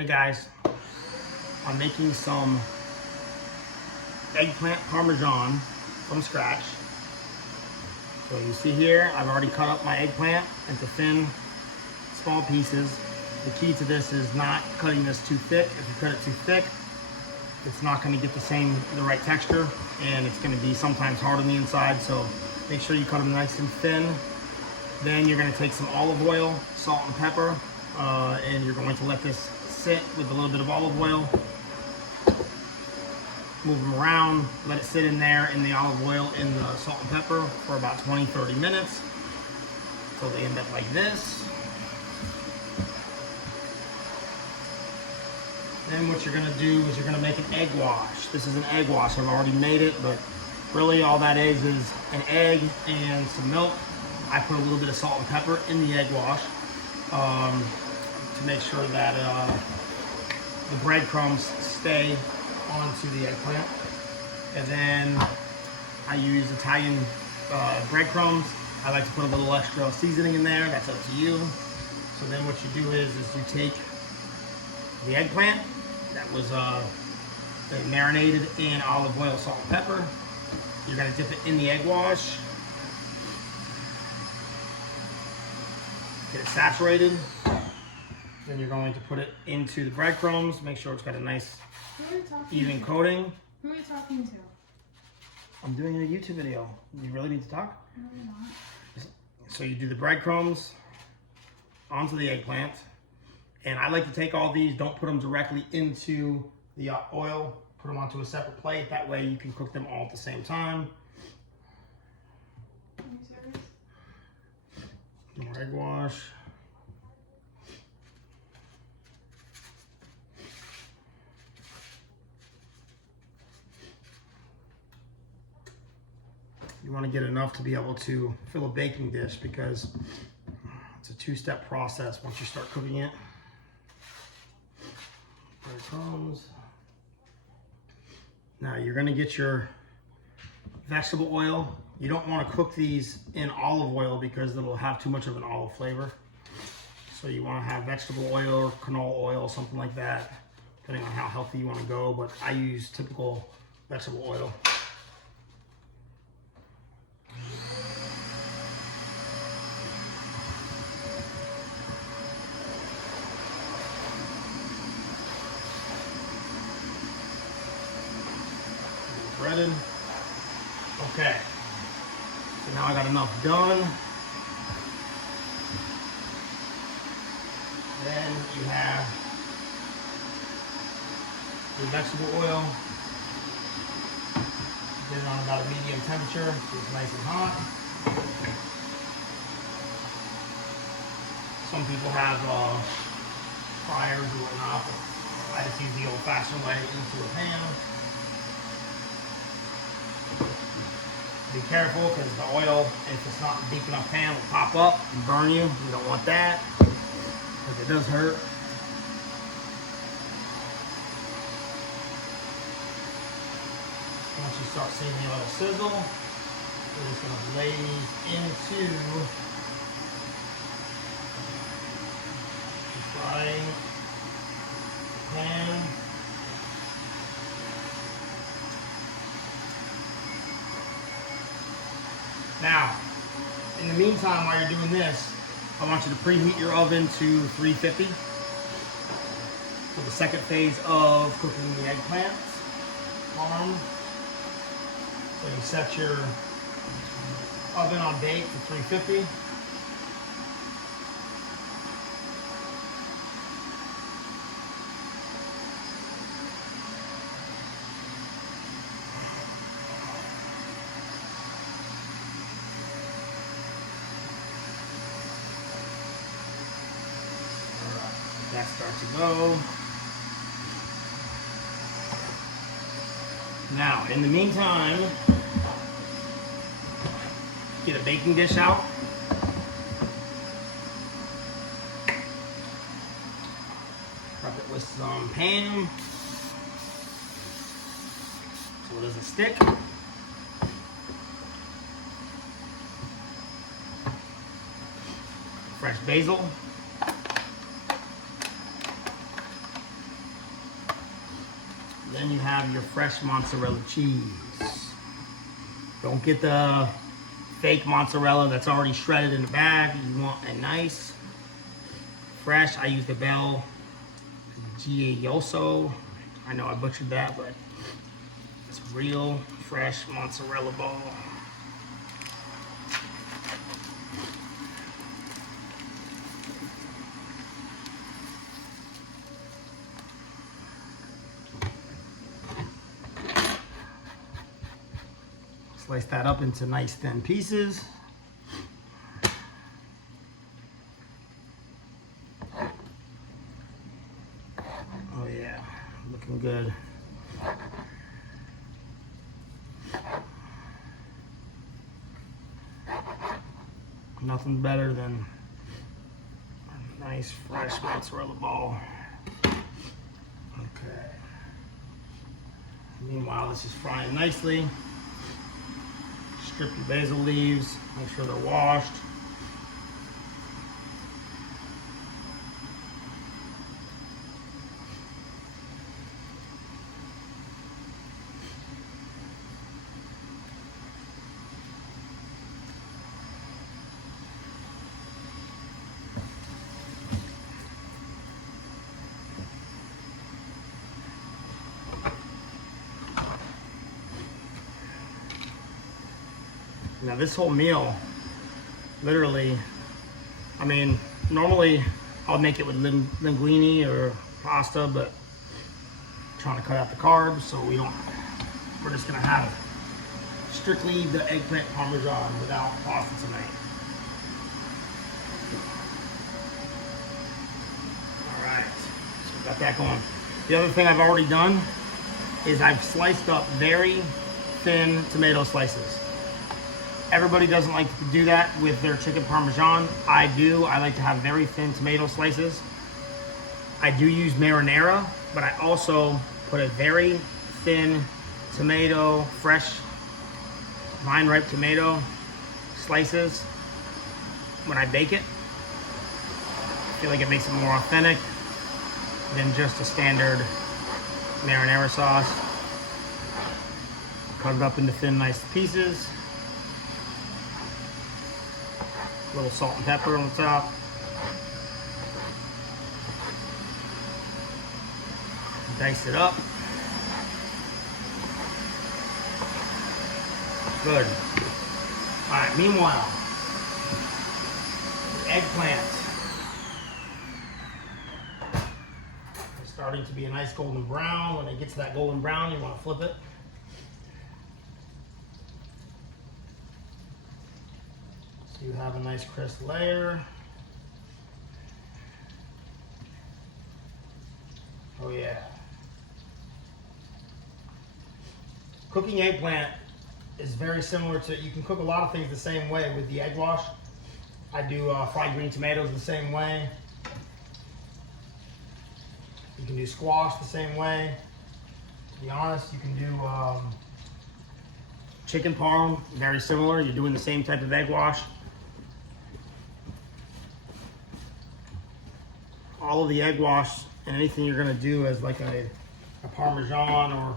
Hey guys, I'm making some eggplant parmesan from scratch. So you see here, I've already cut up my eggplant into thin, small pieces. The key to this is not cutting this too thick. If you cut it too thick, it's not going to get the right texture, and it's going to be sometimes hard on the inside. So make sure you cut them nice and thin. Then you're going to take some olive oil, salt and pepper, and you're going to let this sit with a little bit of olive oil. Move them around, let it sit in there in the olive oil in the salt and pepper for about 20-30 minutes until they end up like this. Then what you're going to do is you're going to make an egg wash. This is an egg wash. I've already made it, but really all that is an egg and some milk. I put a little bit of salt and pepper in the egg wash to make sure that the breadcrumbs stay onto the eggplant. And then I use Italian breadcrumbs. I like to put a little extra seasoning in there. That's up to you. So then what you do is you take the eggplant that was marinated in olive oil, salt, and pepper. You're going to dip it in the egg wash. Get it saturated. Then you're going to put it into the breadcrumbs. Make sure it's got a nice even coating. Who are you talking to? I'm doing a YouTube video. You really need to talk? No, you're not. So you do the breadcrumbs onto the eggplant. And I like to take all these, don't put them directly into the oil. Put them onto a separate plate. That way you can cook them all at the same time. Are you serious? More egg wash. You want to get enough to be able to fill a baking dish because it's a two-step process once you start cooking it. Breadcrumbs. Now you're going to get your vegetable oil. You don't want to cook these in olive oil because it'll have too much of an olive flavor. So you want to have vegetable oil or canola oil, something like that, depending on how healthy you want to go. But I use typical vegetable oil. Breaded. Okay. So now I got enough done. Then you have the vegetable oil. Get it on about a medium temperature so it's nice and hot. Some people have fryers or whatnot, but I just use the old-fashioned way into a pan. Be careful because the oil, if it's not a deep enough pan, will pop up and burn you. You don't want that because it does hurt. Once you start seeing a little sizzle, we're just going to lay these into the frying pan. Now, in the meantime, while you're doing this, I want you to preheat your oven to 350 for the second phase of cooking the eggplant parm. So you set your oven on bake to 350. That starts to go. Now, in the meantime, get a baking dish out. Prep it with some Parm so it doesn't stick. fresh basil. Then you have your fresh mozzarella cheese. Don't get the fake mozzarella that's already shredded in the bag. You want a nice, fresh. I use the Bel Gioioso. I know I butchered that, but it's real fresh mozzarella ball. Slice that up into nice thin pieces. Oh yeah, looking good. Nothing better than a nice fresh mozzarella ball. Okay. Meanwhile, this is frying nicely. Strip your basil leaves, make sure they're washed. Now this whole meal, literally, I mean, normally I'll make it with linguine or pasta, but I'm trying to cut out the carbs, so we're just gonna have strictly the eggplant parmesan without pasta tonight. All right, so we got that going. The other thing I've already done is I've sliced up very thin tomato slices. Everybody doesn't like to do that with their chicken parmesan. I do. I like to have very thin tomato slices. I do use marinara, but I also put a very thin tomato, fresh vine-ripe tomato slices when I bake it. I feel like it makes it more authentic than just a standard marinara sauce. Cut it up into thin, nice pieces. A little salt and pepper on the top. Dice it up. Good. All right, meanwhile, the eggplant is starting to be a nice golden brown. When it gets to that golden brown, you want to flip it. You have a nice crisp layer. Oh yeah. Cooking eggplant is very similar to, you can cook a lot of things the same way with the egg wash. I do fried green tomatoes the same way. You can do squash the same way. To be honest, you can do chicken parm, very similar. You're doing the same type of egg wash. All of the egg wash and anything you're gonna do as like a parmesan, or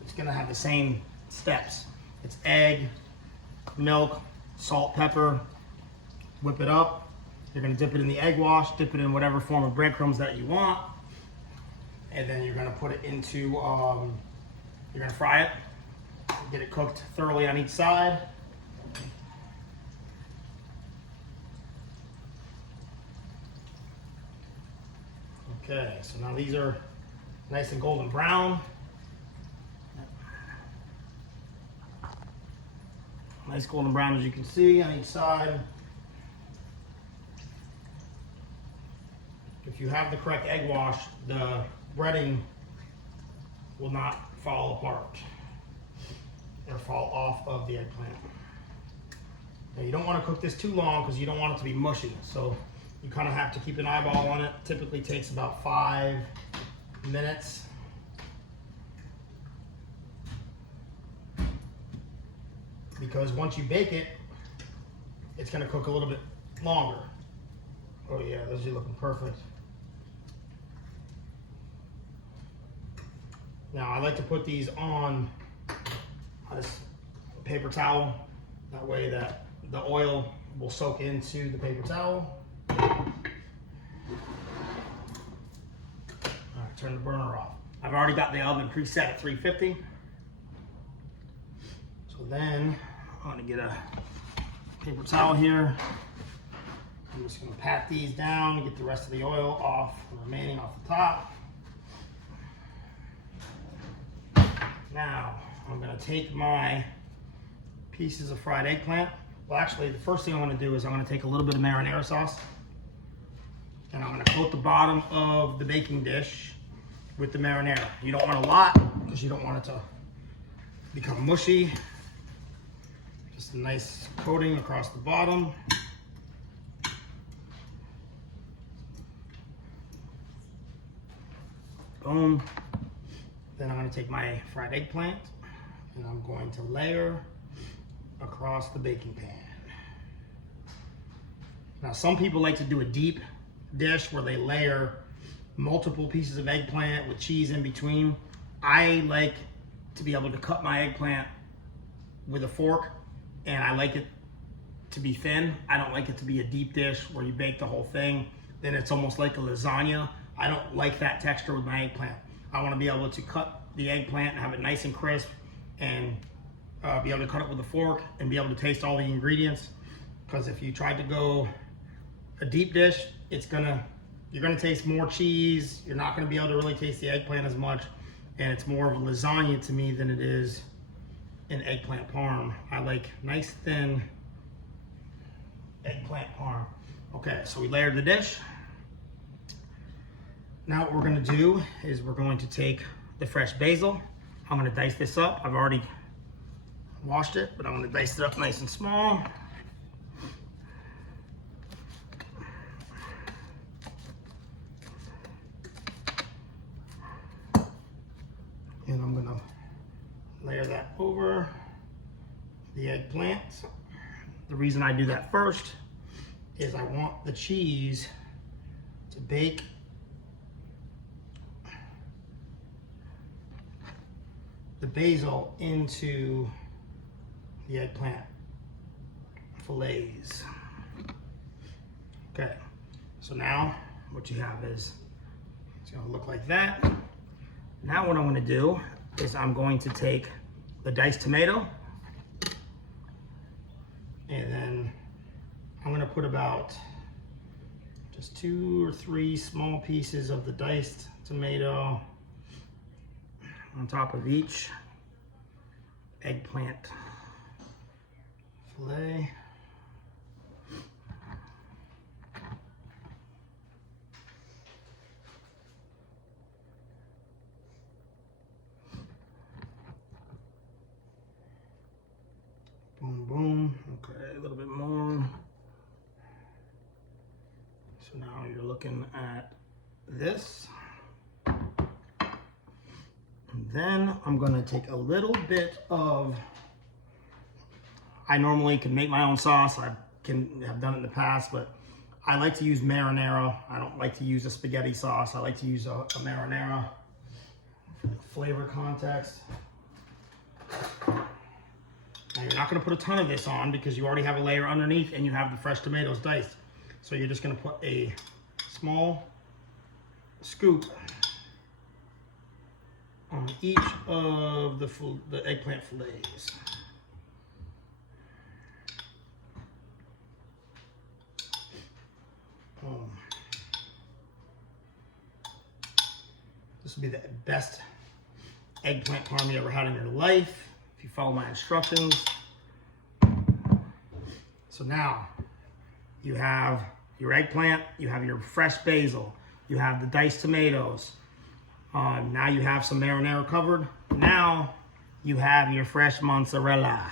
it's gonna have the same steps. It's egg, milk, salt, pepper, whip it up. You're gonna dip it in the egg wash, dip it in whatever form of breadcrumbs that you want, and then you're gonna put it into, you're gonna fry it, get it cooked thoroughly on each side. Okay, so now these are nice and golden brown. Nice golden brown, as you can see, on each side. If you have the correct egg wash, the breading will not fall apart or fall off of the eggplant. Now you don't want to cook this too long because you don't want it to be mushy. So you kind of have to keep an eyeball on it. Typically takes about 5 minutes. Because once you bake it, it's going to cook a little bit longer. Oh yeah, those are looking perfect. Now I like to put these on this paper towel. That way that the oil will soak into the paper towel. All right, turn the burner off. I've already got the oven preset at 350. So then I'm gonna get a paper towel here. I'm just gonna pat these down and get the rest of the oil off, the remaining off the top. Now, I'm gonna take my pieces of fried eggplant. Well, actually, the first thing I'm gonna do is I'm gonna take a little bit of marinara sauce and I'm gonna coat the bottom of the baking dish with the marinara. You don't want a lot because you don't want it to become mushy. Just a nice coating across the bottom. Boom. Then I'm going to take my fried eggplant and I'm going to layer across the baking pan. Now, some people like to do a deep dish where they layer multiple pieces of eggplant with cheese in between. I like to be able to cut my eggplant with a fork, and I like it to be thin. I don't like it to be a deep dish where you bake the whole thing. Then it's almost like a lasagna. I don't like that texture with my eggplant. I want to be able to cut the eggplant and have it nice and crisp, and be able to cut it with a fork and be able to taste all the ingredients. Because if you tried to go a deep dish, you're gonna taste more cheese. You're not gonna be able to really taste the eggplant as much, and it's more of a lasagna to me than it is an eggplant parm. I like nice thin eggplant parm. Okay, so we layered the dish. Now what we're gonna do is we're going to take the fresh basil. I'm gonna dice this up. I've already washed it, but I'm gonna dice it up nice and small. And I'm gonna layer that over the eggplant. The reason I do that first is I want the cheese to bake the basil into the eggplant fillets. Okay, so now what you have is, it's gonna look like that. Now what I'm gonna do is I'm going to take the diced tomato, and then I'm gonna put about just 2 or 3 small pieces of the diced tomato on top of each eggplant fillet. Boom, boom. Okay, a little bit more. So now you're looking at this. And then I'm gonna take a little bit of, I normally can make my own sauce. I have done it in the past, but I like to use marinara. I don't like to use a spaghetti sauce. I like to use a marinara for the flavor context. Now you're not gonna put a ton of this on because you already have a layer underneath and you have the fresh tomatoes diced. So you're just gonna put a small scoop on each of the eggplant fillets. This will be the best eggplant parm you ever had in your life if you follow my instructions. So now you have your eggplant, you have your fresh basil, you have the diced tomatoes. Now you have some marinara covered. Now you have your fresh mozzarella.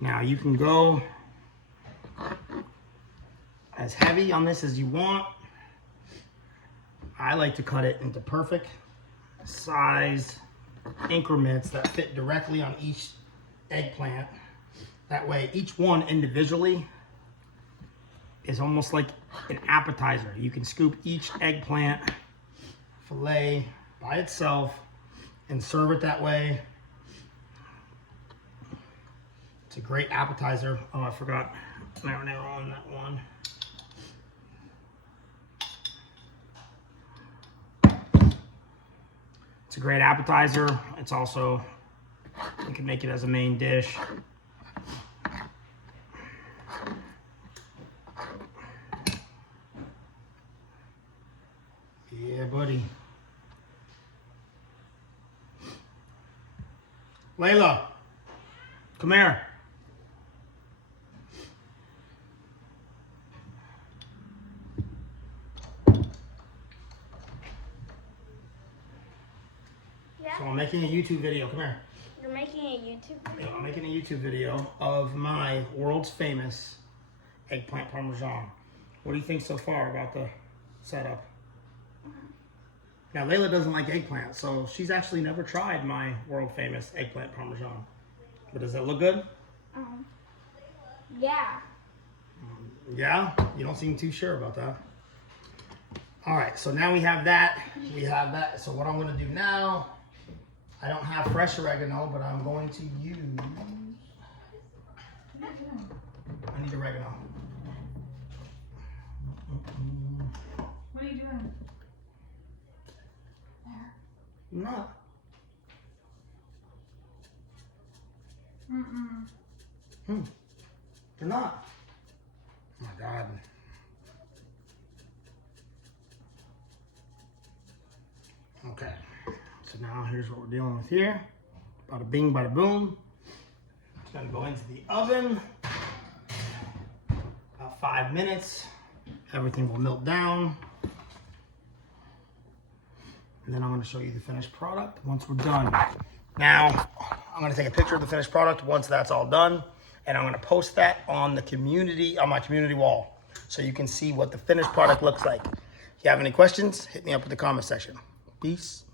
Now you can go as heavy on this as you want. I like to cut it into perfect size increments that fit directly on each eggplant. That way each one individually is almost like an appetizer. You can scoop each eggplant filet by itself and serve it that way. It's a great appetizer. Oh, I forgot marinara on that one. It's a great appetizer. It's also, you can make it as a main dish. Yeah, buddy. Layla, come here. Yeah? So I'm making a YouTube video. Come here. You're making a YouTube video? Yeah, I'm making a YouTube video of my world's famous eggplant parmesan. What do you think so far about the setup? Now, Layla doesn't like eggplant, so she's actually never tried my world famous eggplant parmesan. But does that look good? Yeah. Yeah? You don't seem too sure about that. All right, so now we have that. We have that. So what I'm going to do now, I don't have fresh oregano, but I'm going to use... I need oregano. What are you doing? I'm not. They're not. Oh my God. Okay. So now here's what we're dealing with here. Bada bing, bada boom. It's gonna go into the oven. About 5 minutes. Everything will melt down. And then I'm going to show you the finished product once we're done. Now, I'm going to take a picture of the finished product once that's all done, and I'm going to post that on the community, on my community wall, so you can see what the finished product looks like. If you have any questions, hit me up in the comment section. Peace.